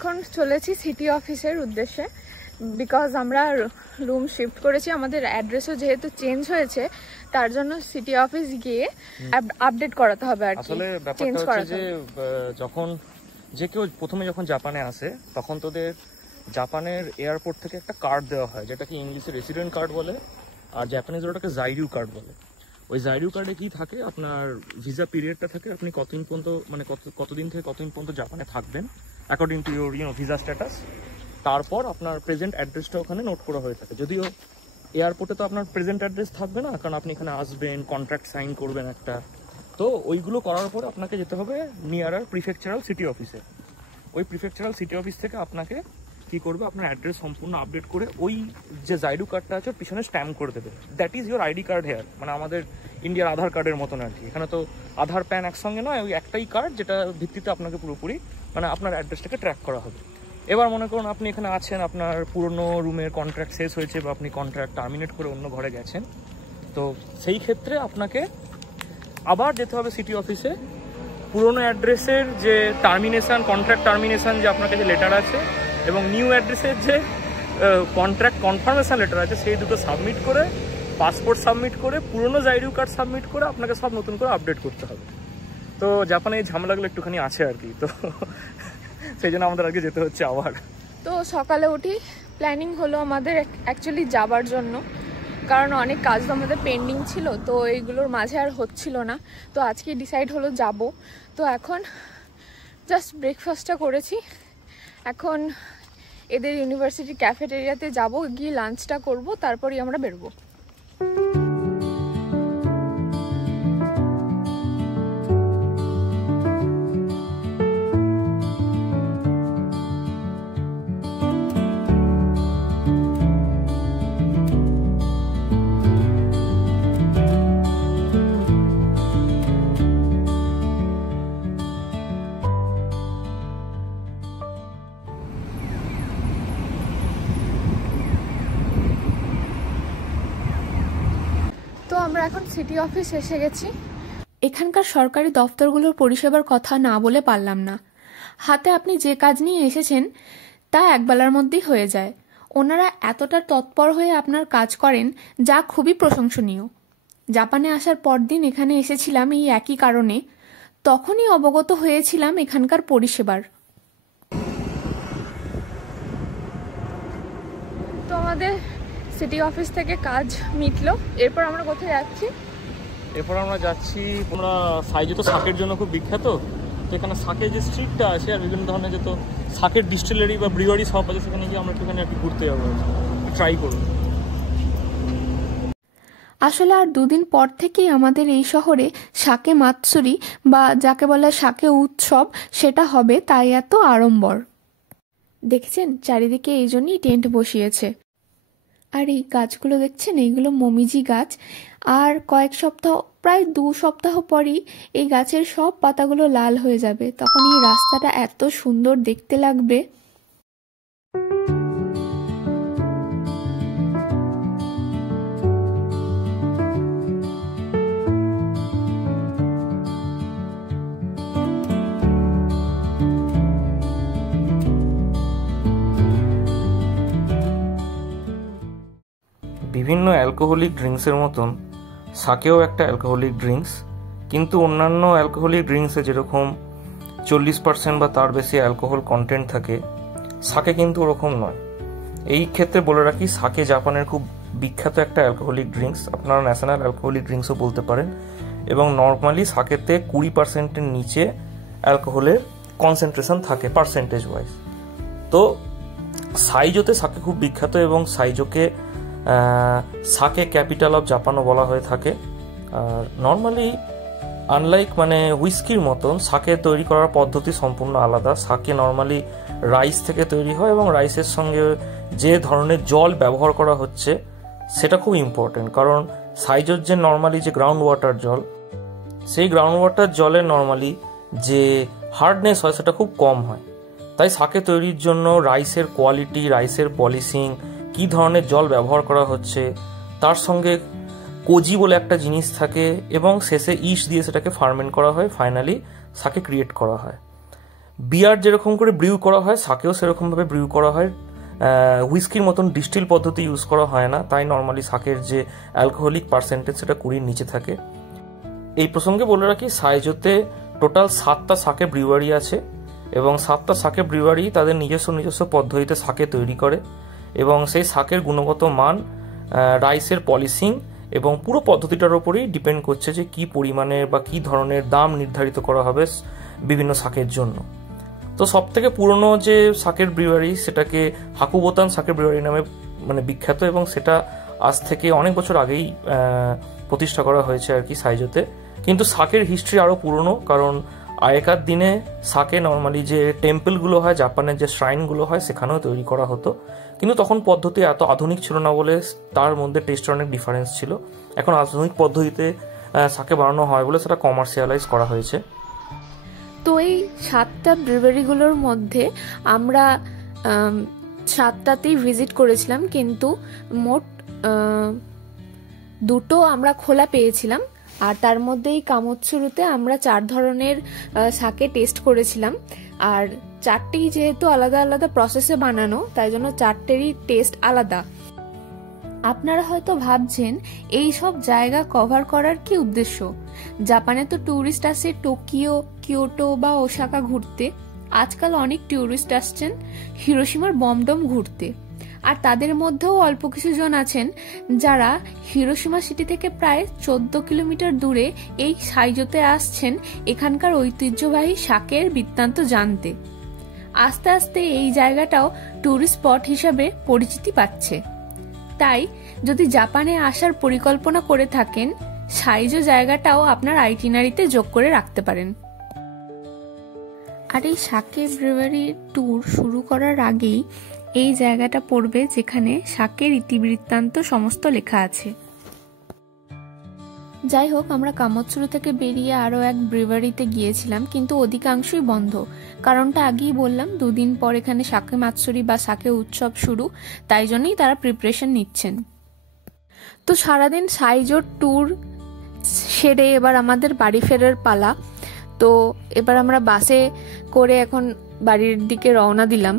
এখন চলেছি সিটি অফিসের উদ্দেশ্যে, বিকজ আমরা রুম শিফট করেছি, আমাদের অ্যাড্রেসও যেহেতু চেঞ্জ হয়েছে তার জন্য সিটি অফিস গিয়ে আপডেট করাতে হবে আর কি। আসলে ব্যাপারটা হচ্ছে যে যখন যে কেউ প্রথমে যখন জাপানে আসে তখন তোদের জাপানের এয়ারপোর্ট থেকে একটা কার্ড দেওয়া হয়, যেটাকে ইংলিশে রেসিডেন্ট কার্ড বলে, আর জাপানিজ ওটাকে জাইরিউ কার্ড বলে। ওই জাইরিউ কার্ডে কি থাকে, আপনার ভিসা পিরিয়ডটা থাকে, আপনি কতদিন পর্যন্ত মানে কতদিন থেকে কতদিন পর্যন্ত জাপানে থাকবেন according to your visa status. তারপর আপনার প্রেজেন্ট অ্যাড্রেসটা ওখানে নোট করা হয়ে থাকে। যদিও এয়ারপোর্টে তো আপনার প্রেজেন্ট অ্যাড্রেস থাকবে না, কারণ আপনি এখানে আসবেন, কন্ট্রাক্ট সাইন করবেন একটা, তো ওইগুলো করার পর আপনাকে যেতে হবে নিয়ারার প্রিফেকচারাল সিটি অফিসে। ওই প্রিফেকচারাল সিটি অফিস থেকে আপনাকে কি করবে, আপনার অ্যাড্রেস সম্পূর্ণ আপডেট করে ওই যে জাইডু কার্ডটা আছে ওর পিছনে স্ট্যাম্প করে দেবে। That is your ID card here, মানে আমাদের ইন্ডিয়ার আধার কার্ডের মতন আর কি। এখানে তো আধার প্যান একসঙ্গে নয়, ওই একটাই কার্ড যেটা ভিত্তিতে আপনাকে পুরোপুরি মানে আপনার অ্যাড্রেসটাকে ট্র্যাক করা হবে। এবার মনে করুন আপনি এখানে আছেন, আপনার পুরনো রুমের কন্ট্রাক্ট শেষ হয়েছে বা আপনি কন্ট্রাক্ট টার্মিনেট করে অন্য ঘরে গেছেন, তো সেই ক্ষেত্রে আপনাকে আবার যেতে হবে সিটি অফিসে। পুরনো অ্যাড্রেসের যে টার্মিনেশন, কন্ট্রাক্ট টার্মিনেশন যে আপনার কাছে লেটার আছে, এবং নিউ অ্যাড্রেসের যে কন্ট্রাক্ট কনফার্মেশন লেটার আছে, সেই দুটো সাবমিট করে, পাসপোর্ট সাবমিট করে, পুরনো জাইরিউ কার্ড সাবমিট করে আপনাকে সব নতুন করে আপডেট করতে হবে। তো জাপানে এই ঝামেলাগুলো একটুখানি আছে আর কি, তো সেই জন্য আমাদের আগে যেতে হচ্ছে আবার। তো সকালে উঠি, প্ল্যানিং হলো আমাদের অ্যাকচুয়ালি যাবার জন্য, কারণ অনেক কাজ তো আমাদের পেন্ডিং ছিল, তো এইগুলোর মাঝে আর হচ্ছিল না, তো আজকে ডিসাইড হলো যাব। তো এখন জাস্ট ব্রেকফাস্টটা করেছি, এখন এদের ইউনিভার্সিটি ক্যাফেটেরিয়াতে যাব, গিয়ে লাঞ্চটা করব, তারপরই আমরা বেরোবো। আমরা এখন সিটি অফিস এসে গেছি। এখানকার সরকারি দপ্তরগুলোর পরিষেবার কথা না বলে পারলাম না। হাতে আপনি যে কাজ নিয়ে এসেছেন তা একবেলার মধ্যেই হয়ে যায়। ওনারা এতটা তৎপর হয়ে আপনার কাজ করেন যা খুবই প্রশংসনীয়। জাপানে আসার পরদিন এখানে এসেছিলাম এই একই কারণে, তখনই অবগত হয়েছিলাম এখানকার পরিষেবার। তো আমাদের সিটি অফিস থেকে কাজ মিটলো। এরপর আমরা কোথায় যাচ্ছি? এরপর আমরা যাচ্ছি, তোমরা সাইজে তো শাকের জন্য খুব বিখ্যাত, তো এখানে শাকের যে স্ট্রিটটা আছে আর বিভিন্ন ধরনের যত শাকের ডিস্টিলারি বা ব্রিওয়ারি শপ আছে, সেখানে গিয়ে আমরা একটুখানি আর কি ঘুরতে যাবো, ট্রাই করবো। আসলে আর দুদিন পর থেকেই আমাদের এই শহরে শাকে মাতসুরি বা যাকে বলে শাকে উৎসব সেটা হবে, তাই এত আড়ম্বর। দেখছেন চারিদিকে এই জন্যই টেন্ট বসিয়েছে। আর এই গাছগুলো দেখছেন, এইগুলো মমিজি গাছ। আর কয়েক সপ্তাহ, প্রায় 2 সপ্তাহ পরই এই গাছের সব পাতাগুলো লাল হয়ে যাবে, তখন এই রাস্তাটা এত সুন্দর দেখতে লাগবে। বিভিন্ন অ্যালকোহলিক ড্রিঙ্কসের মতন সাকেও একটা অ্যালকোহলিক ড্রিঙ্কস, কিন্তু অন্যান্য অ্যালকোহলিক ড্রিঙ্কসে যেরকম 40% বা তার বেশি অ্যালকোহল কন্টেন্ট থাকে, সাকে কিন্তু ওরকম নয়। এই ক্ষেত্রে বলে রাখি, সাকে জাপানের খুব বিখ্যাত একটা অ্যালকোহলিক ড্রিঙ্কস, আপনারা ন্যাশনাল অ্যালকোহলিক ড্রিঙ্কসও বলতে পারেন, এবং নর্মালি সাকেতে 20%-এর নিচে অ্যালকোহলের কনসেন্ট্রেশন থাকে পার্সেন্টেজ ওয়াইজ। তো সাইজোতে সাকে খুব বিখ্যাত, এবং সাইজোকে সাকে ক্যাপিটাল অফ জাপানও বলা হয়ে থাকে। আর নর্মালি আনলাইক মানে হুইস্কির মতন সাকে তৈরি করার পদ্ধতি সম্পূর্ণ আলাদা। সাকে নর্মালি রাইস থেকে তৈরি হয়, এবং রাইসের সঙ্গে যে ধরনের জল ব্যবহার করা হচ্ছে সেটা খুব ইম্পর্টেন্ট, কারণ সাইজোর যে নর্মালি যে গ্রাউন্ড ওয়াটার জল, সেই গ্রাউন্ড ওয়াটার জলের নর্মালি যে হার্ডনেস হয় সেটা খুব কম হয়। তাই সাকে তৈরির জন্য রাইসের কোয়ালিটি, রাইসের পলিশিং, কি ধরনের জল ব্যবহার করা হচ্ছে, তার সঙ্গে কোজি বলে একটা জিনিস থাকে, এবং শেষে ইস্ট দিয়ে সেটাকে ফার্মেন্ট করা হয়, ফাইনালি সাকে ক্রিয়েট করা হয়। বিয়ার যেরকম করে ব্রিউ করা হয় সাকেও সেরকমভাবে ব্রিউ করা হয়। হুইস্কির মতন ডিস্টিল পদ্ধতি ইউজ করা হয় না, তাই নর্মালি সাকের যে অ্যালকোহলিক পার্সেন্টেজ সেটা 20-র নিচে থাকে। এই প্রসঙ্গে বলে রাখি, সাইজোতে টোটাল 7টা সাকে ব্রিউয়ারি আছে এবং 7টা সাকে ব্রিউয়ারি তাদের নিজস্ব পদ্ধতিতে সাকে তৈরি করে এবং সেই সাকের গুণগত মান, রাইসের পলিশিং এবং পুরো পদ্ধতিটার ওপরেই ডিপেন্ড করছে যে কি পরিমাণের বা কি ধরনের দাম নির্ধারিত করা হবে বিভিন্ন সাকের জন্য। তো সব থেকে পুরনো যে সাকের ব্রিউয়ারি সেটাকে হাকুবোতান সাকের ব্রিউয়ারি নামে বিখ্যাত এবং সেটা আজ থেকে অনেক বছর আগেই প্রতিষ্ঠা করা হয়েছে আর কি সাইজোতে। কিন্তু সাকের হিস্ট্রি আরও পুরনো, কারণ আগেকার দিনে সাকে নর্মালি যে টেম্পলগুলো হয়, জাপানের যে শ্রাইনগুলো হয়, সেখানেও তৈরি করা হতো। কিন্তু তখন পদ্ধতি এত আধুনিক ছিল না বলে তার মধ্যে টেস্টের অনেক ডিফারেন্স ছিল। এখন আধুনিক পদ্ধতিতে সাকে বানানো হয় বলে সেটা কমার্শিয়ালাইজ করা হয়েছে। তো এই 7টা ব্রিউয়ারিগুলোর মধ্যে আমরা 7টাতেই ভিজিট করেছিলাম, কিন্তু মোট 2টো আমরা খোলা পেয়েছিলাম। আর তার মধ্যেই কামোৎসুরুতে আমরা 4 ধরনের সাকে টেস্ট করেছিলাম। আর 4টেই যেহেতু আলাদা আলাদা প্রসেসে বানানো, তাই জন্য 4টেরই টেস্ট আলাদা। আপনারা হয়তো ভাবছেন এই সব জায়গা কভার করার কি উদ্দেশ্য? জাপানে তো ট্যুরিস্ট আসে টোকিও, কিয়োটো বা ওসাকা ঘুরতে। আজকাল অনেক ট্যুরিস্ট আসছেন হিরোশিমার বমডম ঘুরতে। আর তাদের মধ্যেও অল্প কিছু জন আছেন যারা হিরোশিমা সিটি থেকে প্রায় 14 কিলোমিটার দূরে এই সাইজোতে আসছেন এখানকার ঐতিহ্যবাহী সাকের বৃত্তান্ত জানতে। আস্তে আস্তে এই জায়গাটাও ট্যুরিস্ট স্পট হিসাবে পরিচিতি পাচ্ছে। তাই যদি জাপানে আসার পরিকল্পনা করে থাকেন, সাইজো জায়গাটাও আপনার আইটিনারিতে যোগ করে রাখতে পারেন। আর এই সাকে ব্রিউয়ারি ট্যুর শুরু করার আগেই এই জায়গাটা পড়বে যেখানে সাকের ইতিবৃত্তান্ত সমস্ত লেখা আছে। যাই হোক, আমরা কামোৎসুরু থেকে বেরিয়ে আরও এক ব্রিউয়ারিতে গিয়েছিলাম, কিন্তু অধিকাংশই বন্ধ। কারণটা আগেই বললাম, 2 দিন পর এখানে সাকে মাৎসুরি বা সাকে উৎসব শুরু, তাই জন্যই তারা প্রিপারেশন নিচ্ছেন। তো সারাদিন সাইজোর ট্যুর সেরে এবার আমাদের বাড়ি ফেরার পালা। তো এবার আমরা বাসে করে এখন বাড়ির দিকে রওনা দিলাম।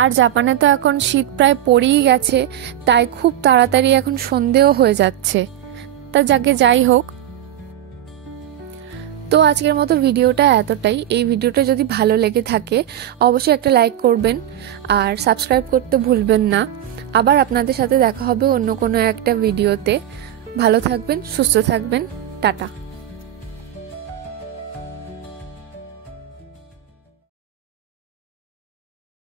আর জাপানে তো এখন শীত প্রায় পড়েই গেছে, তাই খুব তাড়াতাড়ি এখন সন্ধেও হয়ে যাচ্ছে। তা যাই হোক, তো আজকের মতো ভিডিওটা এতটাই। এই ভিডিওটা যদি ভালো লেগে থাকে অবশ্যই একটা লাইক করবেন আর সাবস্ক্রাইব করতে ভুলবেন না। আবার আপনাদের সাথে দেখা হবে অন্য কোনো একটা ভিডিওতে। ভালো থাকবেন, সুস্থ থাকবেন, টাটা।